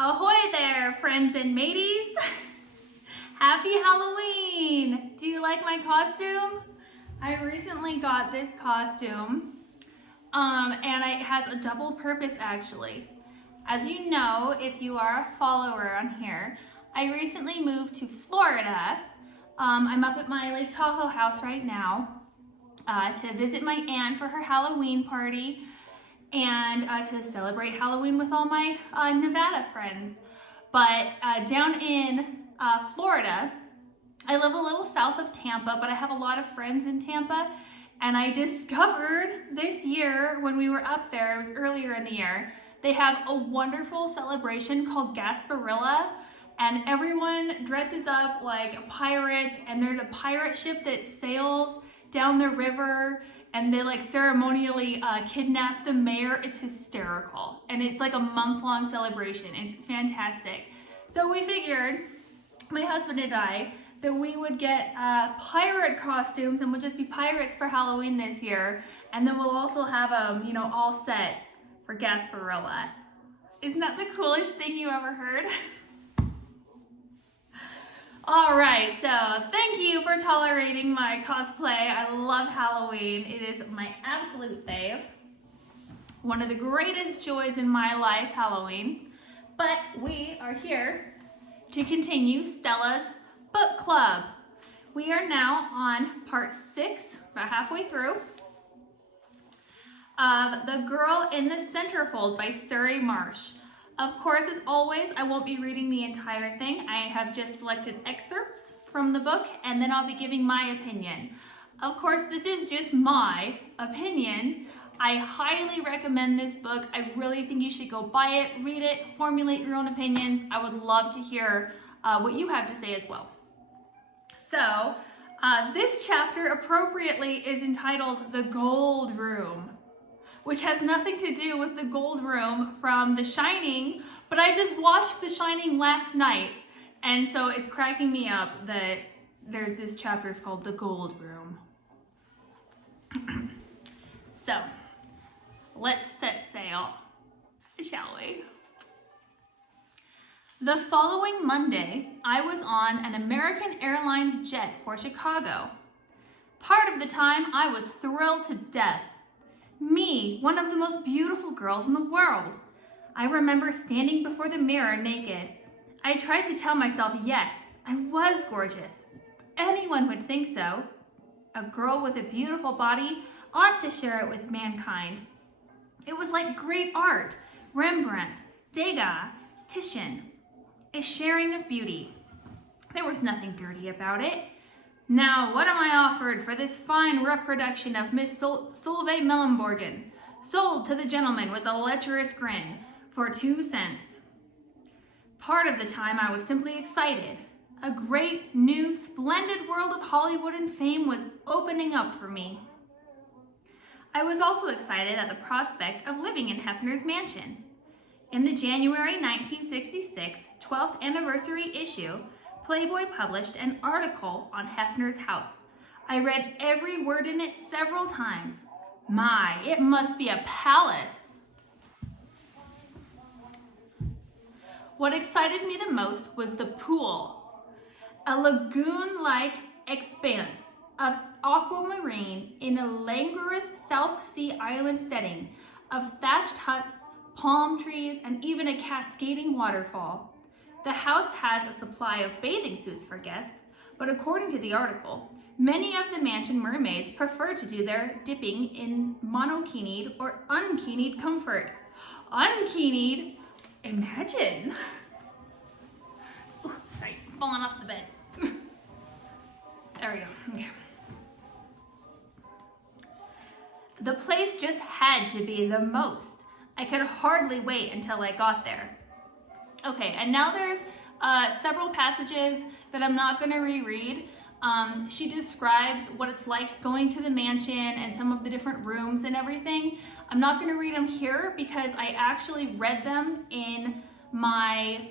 Ahoy there, friends and mateys! Happy Halloween! Do you like my costume? I recently got this costume, and it has a double purpose actually. As you know, if you are a follower on here, I recently moved to Florida. I'm up at my Lake Tahoe house right now to visit my aunt for her Halloween party and to celebrate Halloween with all my Nevada friends. But down in Florida, I live a little south of Tampa, but I have a lot of friends in Tampa, and I discovered this year when we were up there, it was earlier in the year, they have a wonderful celebration called Gasparilla, and everyone dresses up like pirates, and there's a pirate ship that sails down the river, and they like ceremonially kidnap the mayor. It's hysterical, and it's like a month-long celebration. It's fantastic. So we figured, my husband and I, that we would get pirate costumes and we'll just be pirates for Halloween this year, and then we'll also have them, all set for Gasparilla. Isn't that the coolest thing you ever heard? All right, so thank you for tolerating my cosplay. I love Halloween. It is my absolute fave. One of the greatest joys in my life, Halloween. But we are here to continue Stella's book club. We are now on part 6, about halfway through, of The Girl in the Centerfold by Surrey Marsh. Of course, as always, I won't be reading the entire thing. I have just selected excerpts from the book, and then I'll be giving my opinion. Of course, this is just my opinion. I highly recommend this book. I really think you should go buy it, read it, formulate your own opinions. I would love to hear what you have to say as well. So, this chapter appropriately is entitled The Gold Room, which has nothing to do with the gold room from The Shining, but I just watched The Shining last night, and so it's cracking me up that there's this chapter called The Gold Room. So, let's set sail, shall we? The following Monday, I was on an American Airlines jet for Chicago. Part of the time, I was thrilled to death. Me, one of the most beautiful girls in the world. I remember standing before the mirror naked. I tried to tell myself, yes, I was gorgeous. Anyone would think so. A girl with a beautiful body ought to share it with mankind. It was like great art, Rembrandt, Degas, Titian, a sharing of beauty. There was nothing dirty about it. Now, what am I offered for this fine reproduction of Miss Solveig Mellenborgen, sold to the gentleman with a lecherous grin, for 2 cents? Part of the time I was simply excited. A great, new, splendid world of Hollywood and fame was opening up for me. I was also excited at the prospect of living in Hefner's mansion. In the January 1966 12th anniversary issue, Playboy published an article on Hefner's house. I read every word in it several times. My, it must be a palace. What excited me the most was the pool, a lagoon-like expanse of aquamarine in a languorous South Sea island setting of thatched huts, palm trees, and even a cascading waterfall. The house has a supply of bathing suits for guests, but according to the article, many of the mansion mermaids prefer to do their dipping in monokinied or unkinied comfort. Unkinied? Imagine. Ooh, sorry, falling off the bed. There we go. Okay. The place just had to be the most. I could hardly wait until I got there. Okay, and now there's several passages that I'm not going to reread. She describes what it's like going to the mansion and some of the different rooms and everything. I'm not going to read them here because I actually read them in my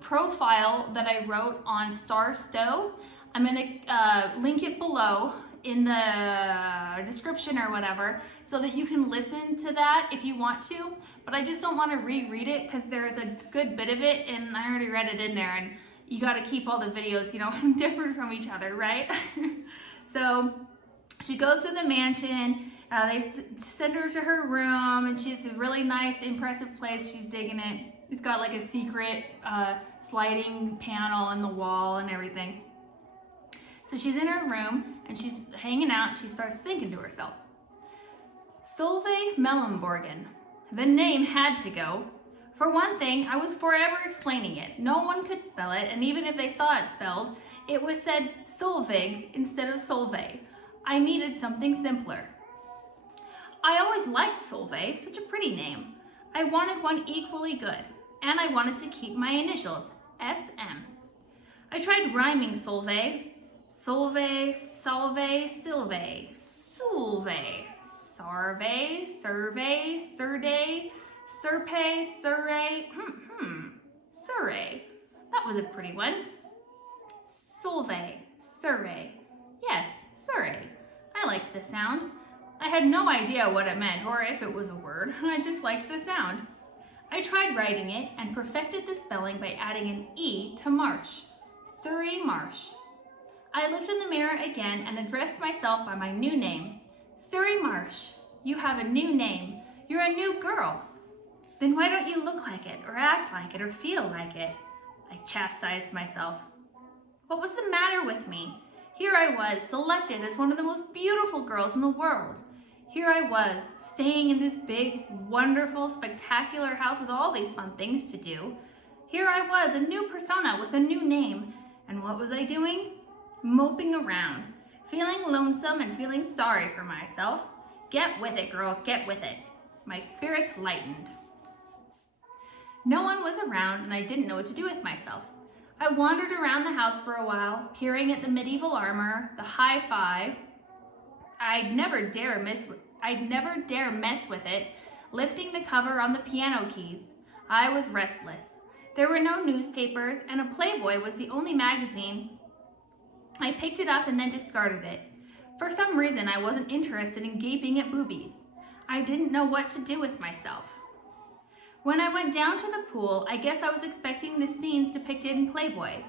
profile that I wrote on Star Stowe. I'm going to link it below in the description or whatever so that you can listen to that if you want to, but I just don't want to reread it because there's a good bit of it and I already read it in there, and you got to keep all the videos, different from each other, right? So she goes to the mansion. They send her to her room, and it's a really nice, impressive place. She's digging it. It's got like a secret sliding panel in the wall and everything. So she's in her room and she's hanging out. She starts thinking to herself, Solveig Mellenborgen. The name had to go. For one thing, I was forever explaining it. No one could spell it, and even if they saw it spelled, it was said Solveig instead of Solveig. I needed something simpler. I always liked Solveig, such a pretty name. I wanted one equally good, and I wanted to keep my initials, SM. I tried rhyming Solveig. Solveig, Salve, Silve, Sulve, Sarve, Survey, Surday, Serpe, Surrey, Surrey. That was a pretty one. Solveig, Surrey. Yes, Surrey. I liked the sound. I had no idea what it meant or if it was a word. I just liked the sound. I tried writing it and perfected the spelling by adding an E to Marsh. Surrey Marsh. I looked in the mirror again and addressed myself by my new name. Surrey Marsh, you have a new name. You're a new girl. Then why don't you look like it or act like it or feel like it? I chastised myself. What was the matter with me? Here I was, selected as one of the most beautiful girls in the world. Here I was, staying in this big, wonderful, spectacular house with all these fun things to do. Here I was, a new persona with a new name. And what was I doing? Moping around, feeling lonesome and feeling sorry for myself. Get with it, girl, get with it. My spirits lightened. No one was around and I didn't know what to do with myself. I wandered around the house for a while, peering at the medieval armor, the hi-fi. I'd never dare mess with it, lifting the cover on the piano keys. I was restless. There were no newspapers, and a Playboy was the only magazine. I picked it up and then discarded it. For some reason, I wasn't interested in gaping at boobies. I didn't know what to do with myself. When I went down to the pool, I guess I was expecting the scenes depicted in Playboy.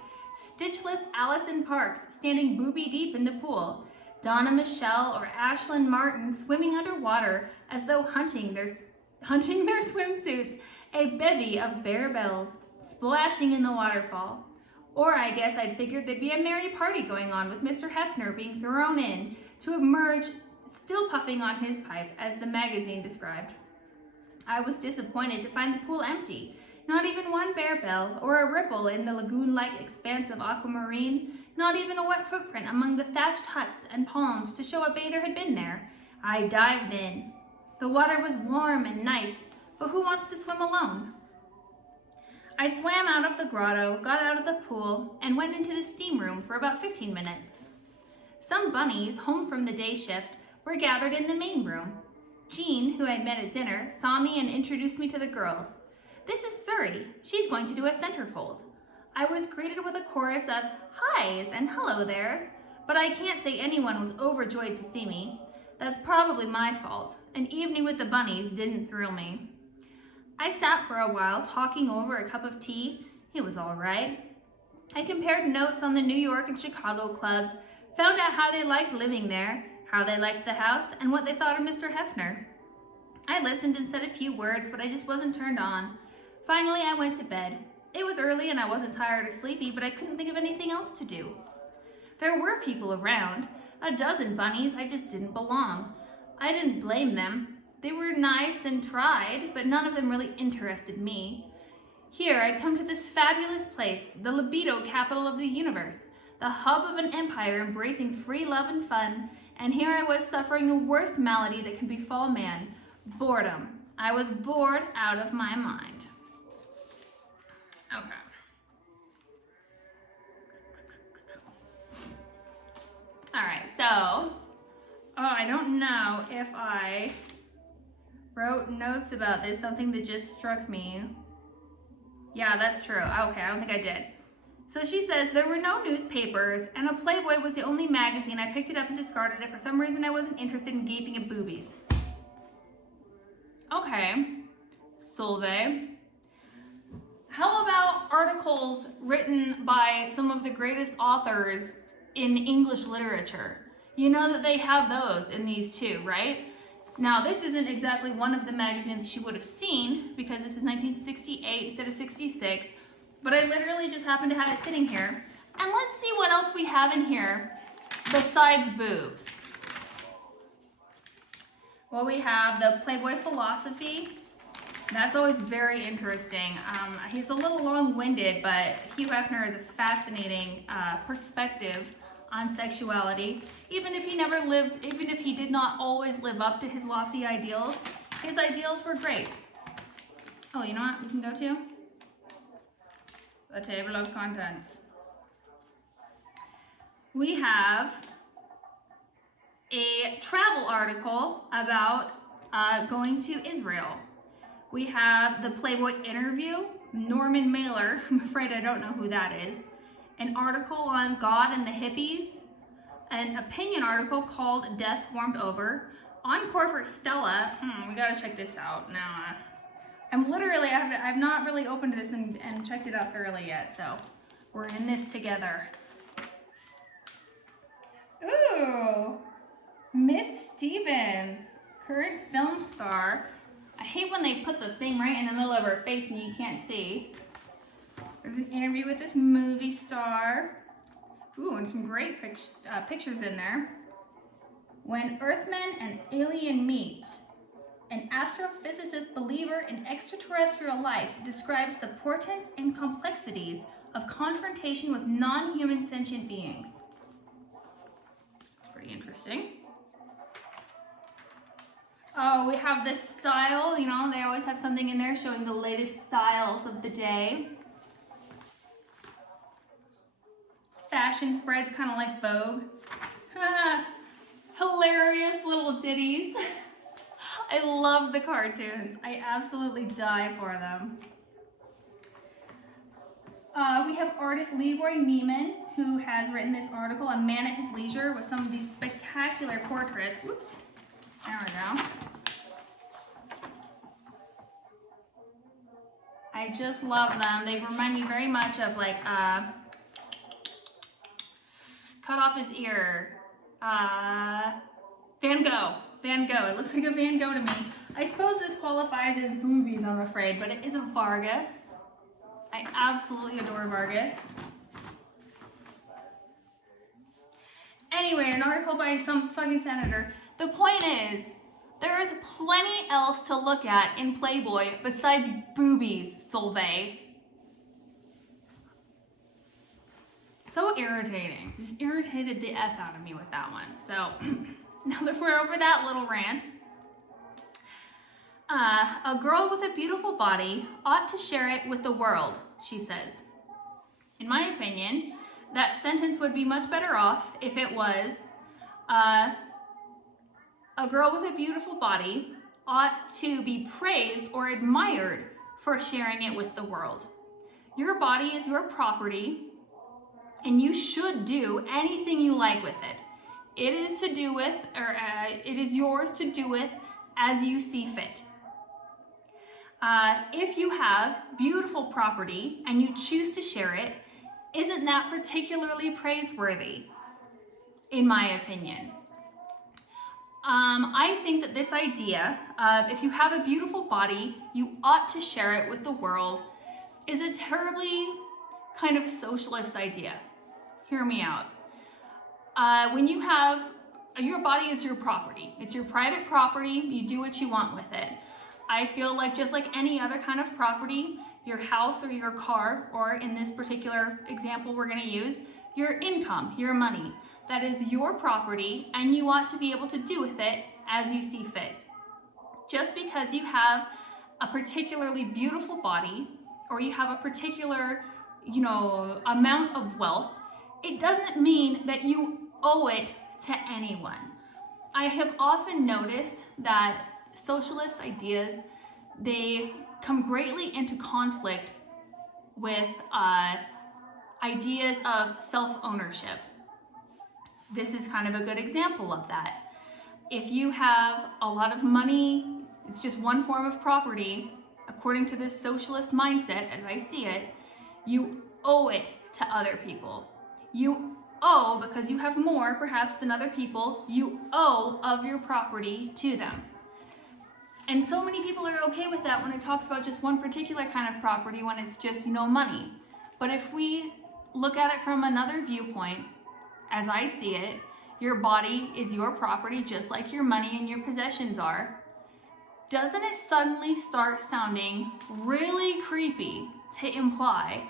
Stitchless Allison Parks standing booby deep in the pool. Donna Michelle or Ashlyn Martin swimming underwater as though hunting their swimsuits. A bevy of bare bells splashing in the waterfall. Or I guess I'd figured there'd be a merry party going on with Mr. Hefner being thrown in to emerge still puffing on his pipe as the magazine described. I was disappointed to find the pool empty. Not even one bare bell or a ripple in the lagoon-like expanse of aquamarine, not even a wet footprint among the thatched huts and palms to show a bather had been there. I dived in. The water was warm and nice, but who wants to swim alone? I swam out of the grotto, got out of the pool, and went into the steam room for about 15 minutes. Some bunnies, home from the day shift, were gathered in the main room. Jean, who I'd met at dinner, saw me and introduced me to the girls. This is Surrey. She's going to do a centerfold. I was greeted with a chorus of hi's and hello there's, but I can't say anyone was overjoyed to see me. That's probably my fault. An evening with the bunnies didn't thrill me. I sat for a while talking over a cup of tea. It was all right. I compared notes on the New York and Chicago clubs, found out how they liked living there, how they liked the house, and what they thought of Mr. Hefner. I listened and said a few words, but I just wasn't turned on. Finally, I went to bed. It was early and I wasn't tired or sleepy, but I couldn't think of anything else to do. There were people around, a dozen bunnies. I just didn't belong. I didn't blame them. They were nice and tried, but none of them really interested me. Here, I'd come to this fabulous place, the libido capital of the universe, the hub of an empire embracing free love and fun, and here I was suffering the worst malady that can befall man, boredom. I was bored out of my mind. Okay. All right, so, I don't know if I wrote notes about this, something that just struck me. Yeah, that's true. Okay, I don't think I did. So she says, there were no newspapers, and a Playboy was the only magazine. I picked it up and discarded it. For some reason, I wasn't interested in gaping at boobies. Okay, Solveig. How about articles written by some of the greatest authors in English literature? You know that they have those in these too, right? Now, this isn't exactly one of the magazines she would have seen because this is 1968 instead of 66, but I literally just happen to have it sitting here. And let's see what else we have in here besides boobs. Well, we have the Playboy Philosophy. That's always very interesting. He's a little long-winded, but Hugh Hefner is a fascinating perspective on sexuality. Even if he did not always live up to his lofty ideals, his ideals were great. Oh, you know what we can go to? The table of contents. We have a travel article about going to Israel. We have the Playboy interview, Norman Mailer, I'm afraid I don't know who that is, an article on God and the hippies, an opinion article called Death Warmed Over, encore for Stella. We gotta check this out now. I've not really opened this and checked it out thoroughly yet, so we're in this together. Ooh, Miss Stevens, current film star. I hate when they put the thing right in the middle of her face and you can't see. There's an interview with this movie star. Ooh, and some great pictures in there. When Earthmen and Alien Meet, an astrophysicist believer in extraterrestrial life describes the portents and complexities of confrontation with non-human sentient beings. This is pretty interesting. Oh, we have this style, you know, they always have something in there showing the latest styles of the day. Fashion spreads, kind of like Vogue. Hilarious little ditties. I love the cartoons. I absolutely die for them. We have artist Leroy Neiman, who has written this article, A Man at His Leisure, with some of these spectacular portraits. Oops. There we go. I just love them. They remind me very much of like Cut Off His Ear. Van Gogh. Van Gogh. It looks like a Van Gogh to me. I suppose this qualifies as boobies, I'm afraid, but it is a Vargas. I absolutely adore Vargas. Anyway, an article by some fucking senator. The point is, there is plenty else to look at in Playboy besides boobies, Solveig. So irritating. Just irritated the F out of me with that one. So, now that we're over that little rant, a girl with a beautiful body ought to share it with the world, she says. In my opinion, that sentence would be much better off if it was, a girl with a beautiful body ought to be praised or admired for sharing it with the world. Your body is your property, and you should do anything you like with it. It is to do with, or it is yours to do with as you see fit. If you have beautiful property and you choose to share it, isn't that particularly praiseworthy, in my opinion? I think that this idea of if you have a beautiful body, you ought to share it with the world is a terribly kind of socialist idea. Hear me out. When you have, your body is your property. It's your private property. You do what you want with it. I feel like just like any other kind of property, your house or your car, or in this particular example we're going to use, your income, your money. That is your property, and you ought to be able to do with it as you see fit. Just because you have a particularly beautiful body, or you have a particular, amount of wealth, it doesn't mean that you owe it to anyone. I have often noticed that socialist ideas, they come greatly into conflict with ideas of self-ownership. This is kind of a good example of that. If you have a lot of money, it's just one form of property, according to this socialist mindset, as I see it, you owe it to other people. You owe, because you have more perhaps than other people, you owe of your property to them. And so many people are okay with that when it talks about just one particular kind of property, when it's just, money. But if we look at it from another viewpoint, as I see it, your body is your property just like your money and your possessions are. Doesn't it suddenly start sounding really creepy to imply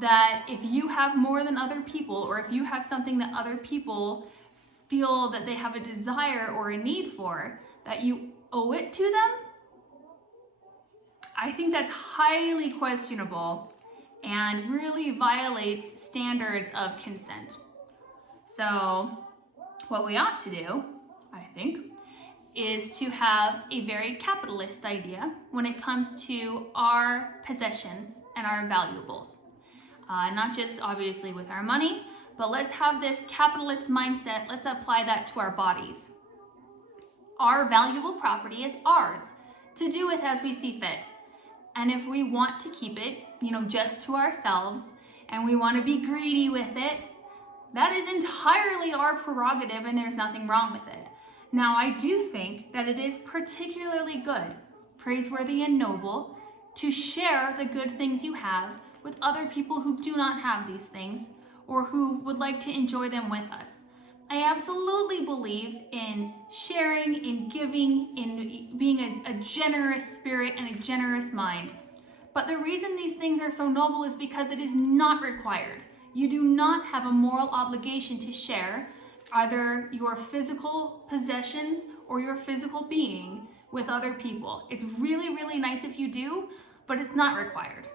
that if you have more than other people, or if you have something that other people feel that they have a desire or a need for, that you owe it to them? I think that's highly questionable and really violates standards of consent. So what we ought to do, I think, is to have a very capitalist idea when it comes to our possessions and our valuables. Not just obviously with our money, but let's have this capitalist mindset. Let's apply that to our bodies. Our valuable property is ours to do with as we see fit. And if we want to keep it, just to ourselves, and we want to be greedy with it, that is entirely our prerogative, and there's nothing wrong with it. Now, I do think that it is particularly good, praiseworthy, and noble to share the good things you have with other people who do not have these things, or who would like to enjoy them with us. I absolutely believe in sharing, in giving, in being a generous spirit and a generous mind. But the reason these things are so noble is because it is not required. You do not have a moral obligation to share either your physical possessions or your physical being with other people. It's really, really nice if you do, but it's not required.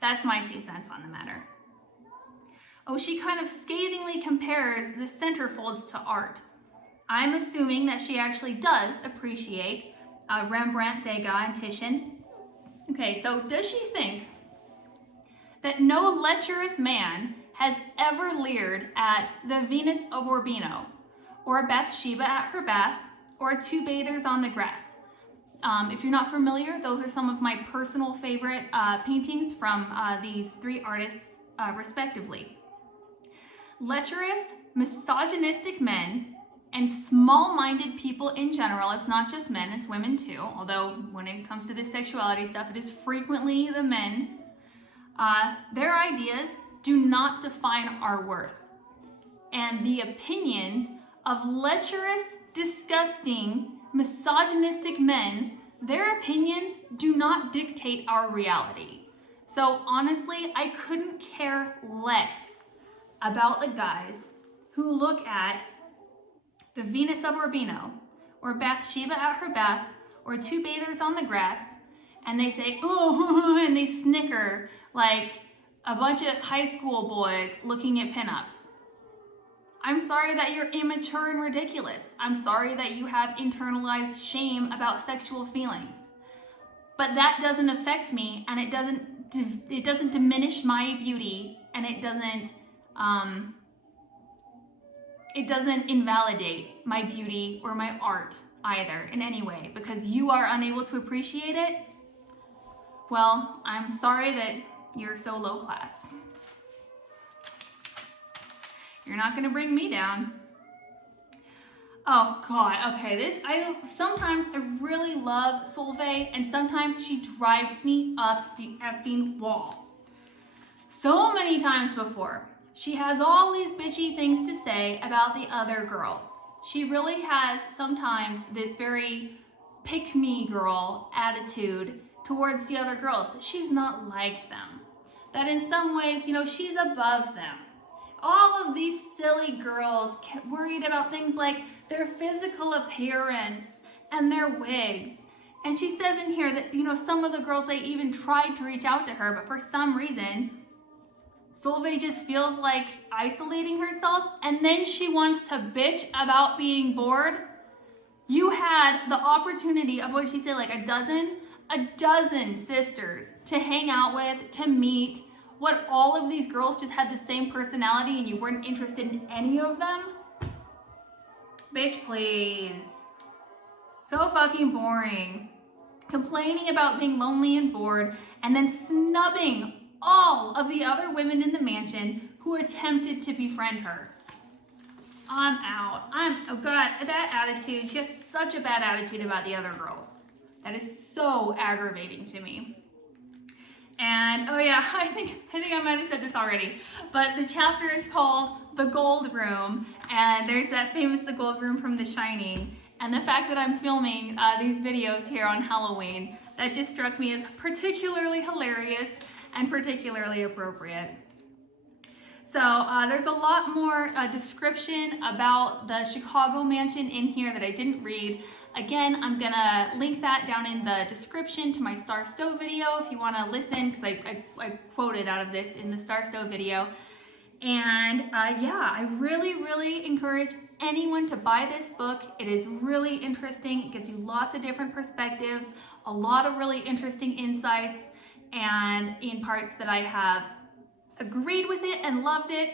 That's my 2 cents on the matter. Oh, she kind of scathingly compares the centerfolds to art. I'm assuming that she actually does appreciate Rembrandt, Degas, and Titian. Okay, so does she think that no lecherous man has ever leered at the Venus of Urbino, or Bathsheba at her bath, or 2 bathers on the grass? If you're not familiar, those are some of my personal favorite paintings from these 3 artists, respectively. Lecherous, misogynistic men and small-minded people in general, it's not just men, it's women too, although when it comes to this sexuality stuff, it is frequently the men. Their ideas do not define our worth. And the opinions of lecherous, disgusting, misogynistic men, their opinions do not dictate our reality. So honestly, I couldn't care less about the guys who look at the Venus of Urbino, or Bathsheba at her bath, or 2 bathers on the grass, and they say, oh, and they snicker like a bunch of high school boys looking at pinups. I'm sorry that you're immature and ridiculous. I'm sorry that you have internalized shame about sexual feelings. But that doesn't affect me, and it doesn't diminish my beauty, and it doesn't invalidate my beauty or my art either in any way, because you are unable to appreciate it. Well, I'm sorry that you're so low class. You're not gonna bring me down. Oh God, okay, sometimes I really love Solveig, and sometimes she drives me up the effing wall. So many times before, she has all these bitchy things to say about the other girls. She really has sometimes this very pick-me girl attitude towards the other girls, that she's not like them. That in some ways, she's above them. All of these silly girls get worried about things like their physical appearance and their wigs. And she says in here that, some of the girls, they even tried to reach out to her, but for some reason, Solveig just feels like isolating herself, and then she wants to bitch about being bored. You had the opportunity of, what did she say, like a dozen sisters to hang out with, to meet. What, all of these girls just had the same personality and you weren't interested in any of them? Bitch, please. So fucking boring. Complaining about being lonely and bored, and then snubbing all of the other women in the mansion who attempted to befriend her. I'm out. Oh God, that attitude. She has such a bad attitude about the other girls. That is so aggravating to me. And oh yeah, I think I might have said this already, but the chapter is called The Gold Room, and there's that famous The Gold Room from The Shining. And the fact that I'm filming these videos here on Halloween, that just struck me as particularly hilarious and particularly appropriate. So there's a lot more description about the Chicago mansion in here that I didn't read. Again, I'm gonna link that down in the description to my Star Stove video if you wanna listen, because I quoted out of this in the Star Stove video. And yeah, I really encourage anyone to buy this book. It is really interesting. It gives you lots of different perspectives, a lot of really interesting insights, and in parts that I have agreed with it and loved it,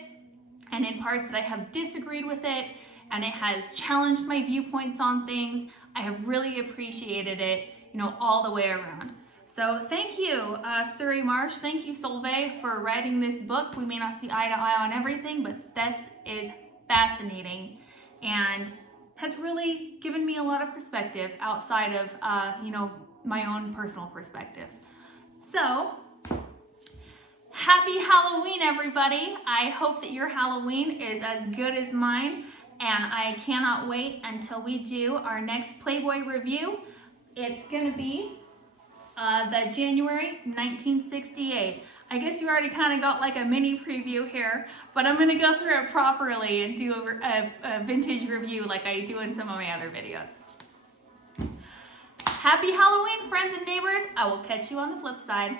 and in parts that I have disagreed with it, and it has challenged my viewpoints on things. I have really appreciated it, you know, all the way around. So thank you, Suri Marsh. Thank you, Solveig, for writing this book. We may not see eye to eye on everything, but this is fascinating and has really given me a lot of perspective outside of, you know, my own personal perspective. So, happy Halloween, everybody. I hope that your Halloween is as good as mine, and I cannot wait until we do our next Playboy review. It's gonna be the January 1968. I guess you already kind of got like a mini preview here, but I'm gonna go through it properly and do a vintage review like I do in some of my other videos. Happy Halloween, friends and neighbors. I will catch you on the flip side.